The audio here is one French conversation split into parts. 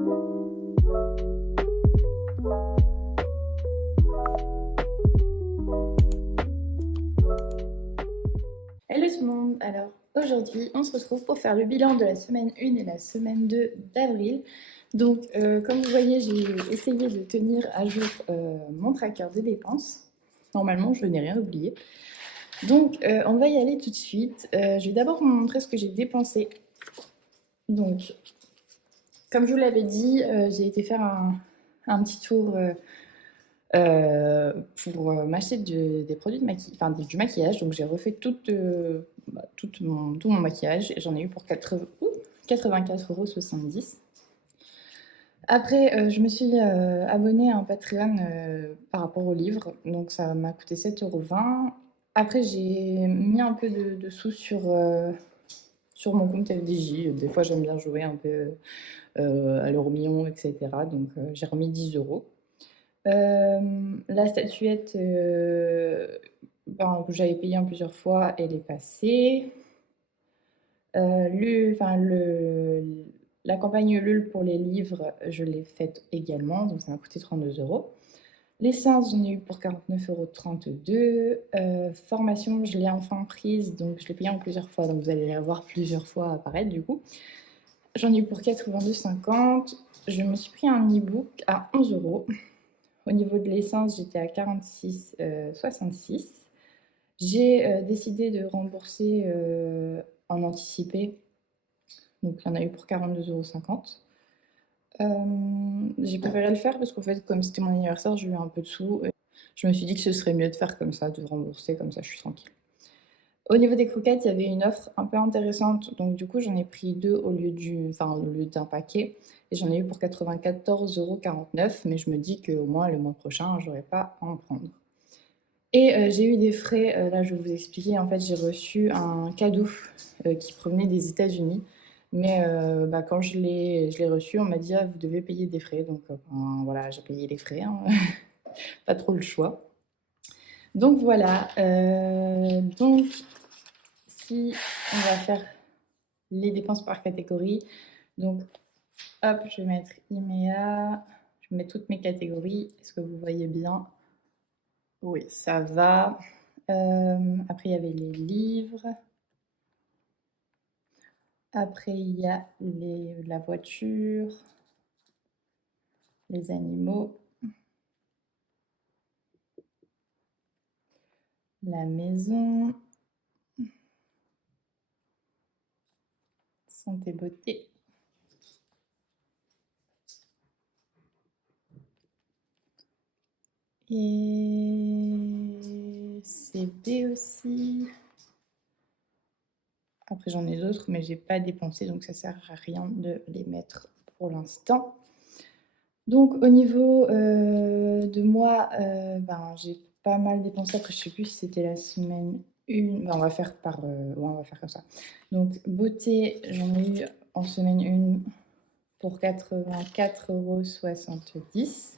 Hello tout le monde, alors aujourd'hui on se retrouve pour faire le bilan de la semaine 1 et la semaine 2 d'avril. Donc comme vous voyez j'ai essayé de tenir à jour mon tracker des dépenses. Normalement je n'ai rien oublié. Donc on va y aller tout de suite. Je vais d'abord vous montrer ce que j'ai dépensé. Donc comme je vous l'avais dit, j'ai été faire un petit tour pour m'acheter des produits de maquillage, enfin du maquillage. Donc j'ai refait tout mon maquillage et j'en ai eu pour 84,70 €. Après, je me suis abonnée à un Patreon par rapport au livre, donc ça m'a coûté 7,20 €. Après, j'ai mis un peu de sous sur mon compte FDJ. Des fois, j'aime bien jouer un peu à l'euro million, etc. Donc, j'ai remis 10 €. La statuette que j'avais payée en plusieurs fois, elle est passée. La campagne Ulule pour les livres, je l'ai faite également, donc ça m'a coûté 32 €. L'essence, j'en ai eu pour 49,32 €. Formation, je l'ai enfin prise, donc je l'ai payée en plusieurs fois, donc vous allez la voir plusieurs fois apparaître du coup. J'en ai eu pour 82,50 €. Je me suis pris un e-book à 11 €. Au niveau de l'essence, j'étais à 46,66 €. J'ai décidé de rembourser en anticipé, donc il y en a eu pour 42,50 €. J'ai préféré le faire parce qu'en fait, comme c'était mon anniversaire, j'ai eu un peu de sous. Je me suis dit que ce serait mieux de faire comme ça, de rembourser, comme ça je suis tranquille. Au niveau des croquettes, il y avait une offre un peu intéressante, donc du coup j'en ai pris deux au lieu d'un paquet, et j'en ai eu pour 94,49 €, mais je me dis qu'au moins le mois prochain, j'aurai pas à en prendre. Et j'ai eu des frais, là je vais vous expliquer, en fait j'ai reçu un cadeau qui provenait des États-Unis, mais quand je l'ai reçu, on m'a dit: «Ah, vous devez payer des frais», donc voilà, j'ai payé les frais, hein, pas trop le choix. Donc voilà, donc si on va faire les dépenses par catégorie, donc hop, je vais mettre IMEA, je vais mettre toutes mes catégories. Est-ce que vous voyez bien? Oui, ça va. Après, il y avait les livres. Après, il y a la voiture, les animaux, la maison, santé beauté. Et CB aussi. Après, j'en ai d'autres, mais j'ai pas dépensé, donc ça sert à rien de les mettre pour l'instant. Donc, au niveau de moi, j'ai pas mal dépensé. Après, je sais plus si c'était la semaine 1. On va faire ouais, on va faire comme ça. Donc, beauté, j'en ai eu en semaine 1 pour 84,70 €.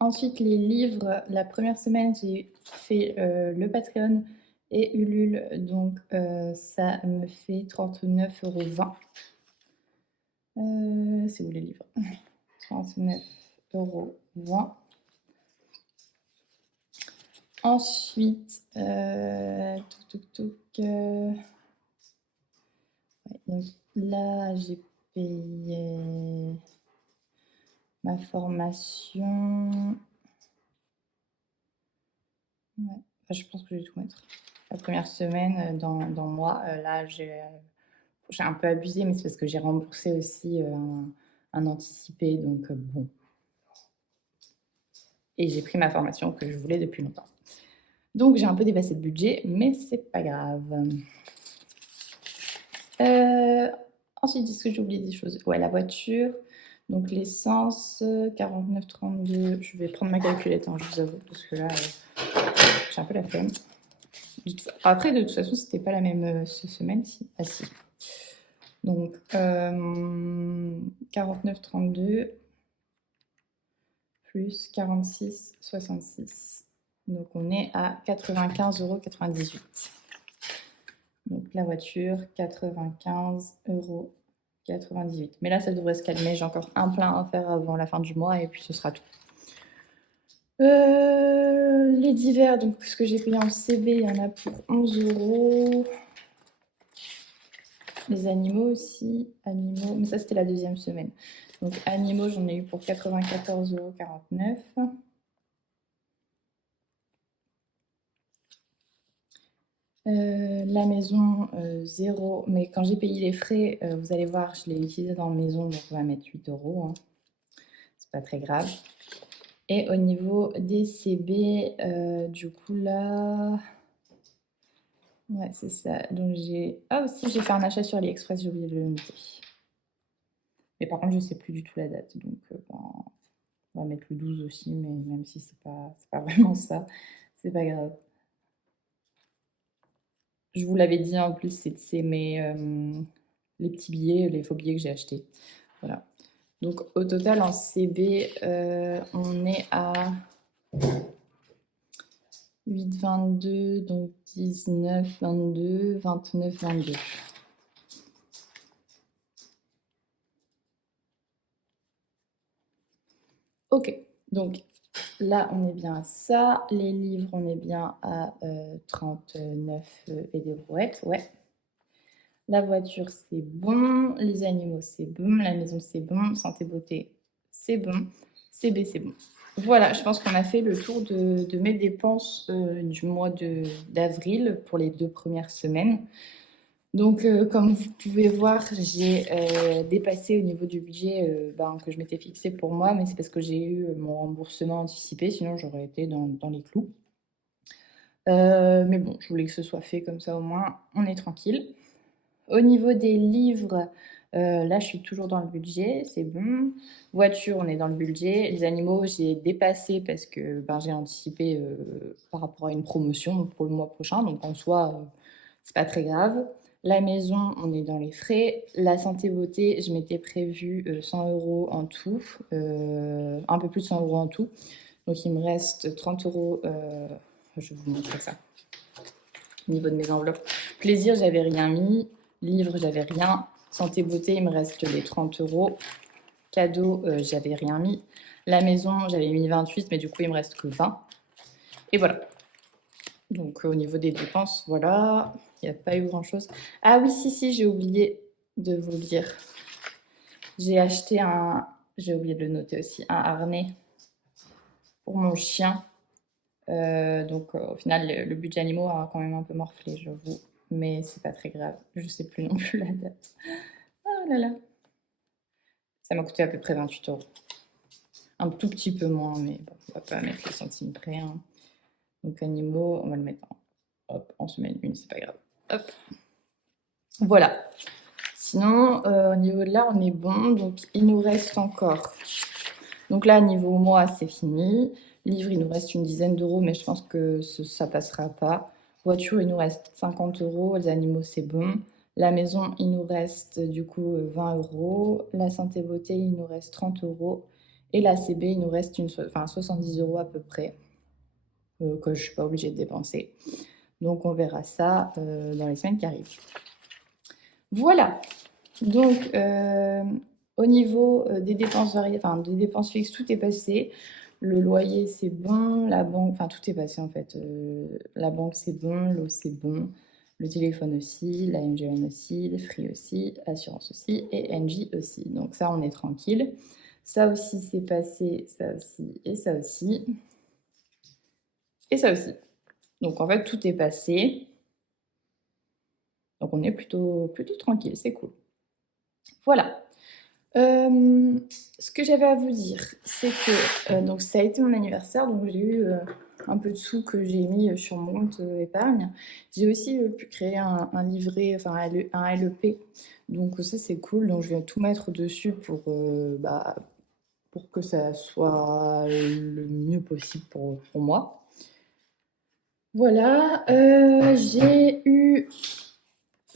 Ensuite, les livres, la première semaine, j'ai fait le Patreon et Ulule, donc ça me fait 39,20 €. C'est où les livres? 39,20 €. Ensuite, ouais, donc là, j'ai payé ma formation. Ouais, je pense que je vais tout mettre. La première semaine, dans moi, là, j'ai un peu abusé, mais c'est parce que j'ai remboursé aussi un anticipé, donc bon. Et j'ai pris ma formation que je voulais depuis longtemps. Donc j'ai un peu dépassé le budget, mais c'est pas grave. Ensuite, est-ce que j'ai oublié des choses? Ouais, la voiture. Donc l'essence, 49,32 €. Je vais prendre ma calculette, hein, je vous avoue, parce que là, j'ai un peu la flemme. Après, de toute façon, c'était pas la même cette semaine, si. Ah si. Donc 49,32 plus 46,66. Donc on est à 95,98 €. Donc la voiture, 95,98 €. Mais là, ça devrait se calmer. J'ai encore un plein à faire avant la fin du mois et puis ce sera tout. Les divers, donc ce que j'ai payé en CB, il y en a pour 11 €. Les animaux aussi, animaux, mais ça c'était la deuxième semaine. Donc animaux, j'en ai eu pour 94,49 €. La maison, 0, mais quand j'ai payé les frais, vous allez voir, je l'ai utilisé dans la maison, donc on va mettre 8 €, hein. C'est pas très grave. Et au niveau des CB, du coup là, ouais, c'est ça. Donc j'ai, ah aussi j'ai fait un achat sur AliExpress, j'ai oublié de le noter. Mais par contre, je sais plus du tout la date, donc ben, on va mettre le 12 aussi, mais même si c'est pas vraiment ça, c'est pas grave. Je vous l'avais dit en plus, c'est mes les petits billets, les faux billets que j'ai achetés. Voilà. Donc au total en CB, on est à 8,22, donc 19,22, 29,22. Ok, donc là on est bien à ça. Les livres, on est bien à 39 et des brouettes, ouais. La voiture, c'est bon. Les animaux, c'est bon. La maison, c'est bon. Santé, beauté, c'est bon. CB, c'est bon. Voilà, je pense qu'on a fait le tour de mes dépenses du mois d'avril pour les 2 premières semaines. Donc, comme vous pouvez voir, j'ai dépassé au niveau du budget que je m'étais fixé pour moi, mais c'est parce que j'ai eu mon remboursement anticipé, sinon j'aurais été dans les clous. Mais bon, je voulais que ce soit fait comme ça au moins, on est tranquille. Au niveau des livres, là, je suis toujours dans le budget, c'est bon. Voiture, on est dans le budget. Les animaux, j'ai dépassé parce que j'ai anticipé par rapport à une promotion pour le mois prochain. Donc, en soi, c'est pas très grave. La maison, on est dans les frais. La santé beauté, je m'étais prévu 100 € en tout, un peu plus de 100 € en tout. Donc, il me reste 30 €. Je vais vous montrer ça. Au niveau de mes enveloppes. Plaisir, j'avais rien mis. Livre, j'avais rien. Santé beauté, il me reste les 30 €. Cadeau, j'avais rien mis. La maison, j'avais mis 28, mais du coup, il me reste que 20. Et voilà. Donc, au niveau des dépenses, voilà. Il n'y a pas eu grand-chose. Ah oui, si, j'ai oublié de vous le dire. J'ai acheté j'ai oublié de le noter aussi, un harnais pour mon chien. Donc, au final, le budget animaux a quand même un peu morflé, j'avoue. Mais c'est pas très grave. Je sais plus non plus la date. Oh là là. Ça m'a coûté à peu près 28 €. Un tout petit peu moins, mais bon, on va pas mettre les centimes près, hein. Donc animaux, on va le mettre en semaine 1, c'est pas grave. Hop. Voilà. Sinon, au niveau de là, on est bon. Donc, il nous reste encore. Donc là, niveau mois, c'est fini. Livre, il nous reste une dizaine d'euros, mais je pense que ça passera pas. Voiture, il nous reste 50 €. Les animaux, c'est bon. La maison, il nous reste du coup 20 €. La santé beauté, il nous reste 30 €. Et la CB, il nous reste 70 € à peu près, que je ne suis pas obligée de dépenser. Donc on verra ça dans les semaines qui arrivent. Voilà. Donc au niveau des dépenses variées, des dépenses fixes, tout est passé. Le loyer, c'est bon. La banque, tout est passé en fait. La banque, c'est bon. L'eau, c'est bon. Le téléphone aussi. La MGN aussi. Les Free aussi. L'assurance aussi. Et NJ aussi. Donc ça, on est tranquille. Ça aussi, c'est passé. Ça aussi. Et ça aussi. Et ça aussi. Donc en fait, tout est passé. Donc on est plutôt tranquille. C'est cool. Voilà. Ce que j'avais à vous dire, c'est que donc ça a été mon anniversaire, donc j'ai eu un peu de sous que j'ai mis sur mon compte épargne. J'ai aussi pu créer un livret, un LEP, donc ça c'est cool. Donc je vais tout mettre dessus pour que ça soit le mieux possible pour moi. Voilà, j'ai eu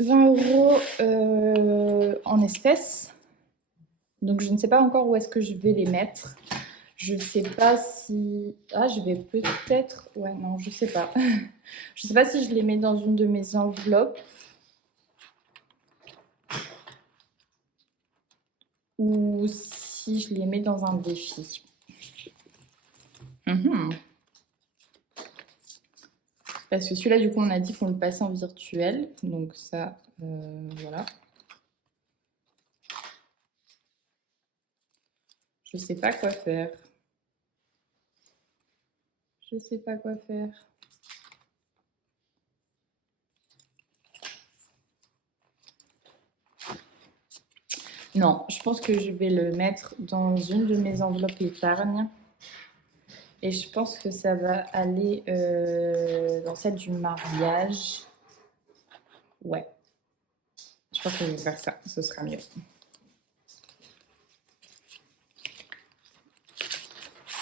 20 € en espèces. Donc, je ne sais pas encore où est-ce que je vais les mettre. Je ne sais pas si... Ah, je vais peut-être... Ouais, non, je ne sais pas. Je ne sais pas si je les mets dans une de mes enveloppes ou si je les mets dans un défi. Parce que celui-là, du coup, on a dit qu'on le passait en virtuel. Donc ça, voilà. Je sais pas quoi faire. Je sais pas quoi faire. Non, je pense que je vais le mettre dans une de mes enveloppes épargne. Et je pense que ça va aller dans celle du mariage. Ouais. Je pense que je vais faire ça. Ce sera mieux.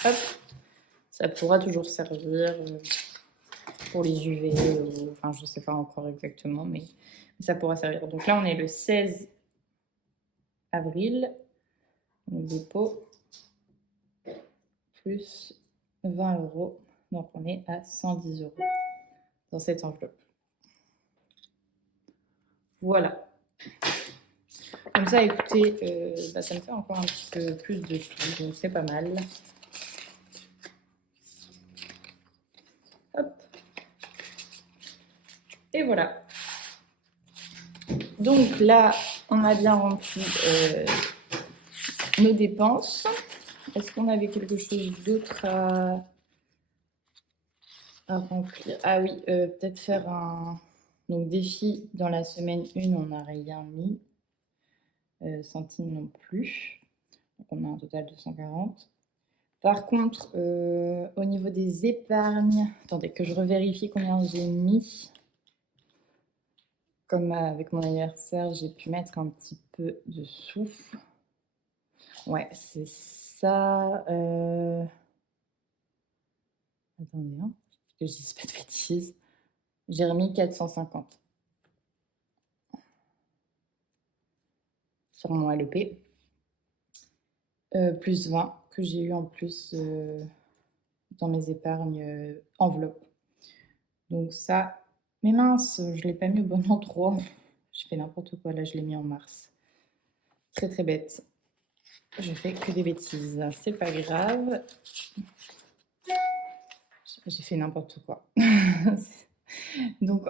Hop. Ça pourra toujours servir pour les UV. Enfin, je ne sais pas encore exactement, mais ça pourra servir. Donc là, on est le 16 avril. Donc dépôt. Plus 20 €. Donc on est à 110 € dans cette enveloppe. Voilà. Comme ça, écoutez, ça me fait encore un petit peu plus de sous, donc c'est pas mal. Hop. Et voilà. Donc là, on a bien rempli nos dépenses. Est-ce qu'on avait quelque chose d'autre à remplir? Ah oui, peut-être faire un donc défi dans la semaine 1, on n'a rien mis. Centimes non plus. Donc on a un total de 140. Par contre, au niveau des épargnes, attendez que je revérifie combien j'ai mis. Comme avec mon anniversaire, j'ai pu mettre un petit peu de sous. Ouais, c'est ça. Attendez, hein, que je dise pas de bêtises. J'ai remis 450 sur mon LEP. Plus 20 que j'ai eu en plus dans mes épargnes enveloppes. Donc ça, mais mince, je ne l'ai pas mis au bon endroit. Je fais n'importe quoi, là je l'ai mis en mars. Très très bête. Je fais que des bêtises, c'est pas grave. J'ai fait n'importe quoi. Donc,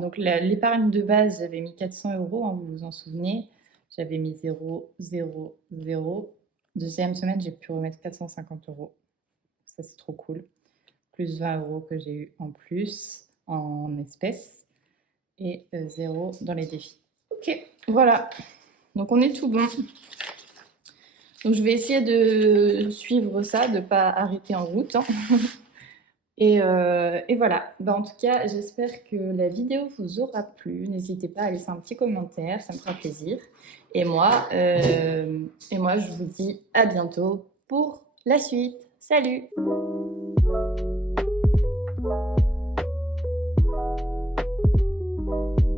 donc l'épargne de base, j'avais mis 400 €, hein, vous vous en souvenez. J'avais mis 0, 0, 0. Deuxième semaine, j'ai pu remettre 450 €. Ça, c'est trop cool. Plus 20 € que j'ai eu en plus, en espèces. Et 0 dans les défis. Ok, voilà. Donc, on est tout bon. Donc, je vais essayer de suivre ça, de ne pas arrêter en route. Hein. Et voilà. En tout cas, j'espère que la vidéo vous aura plu. N'hésitez pas à laisser un petit commentaire, ça me fera plaisir. Et moi, je vous dis à bientôt pour la suite. Salut!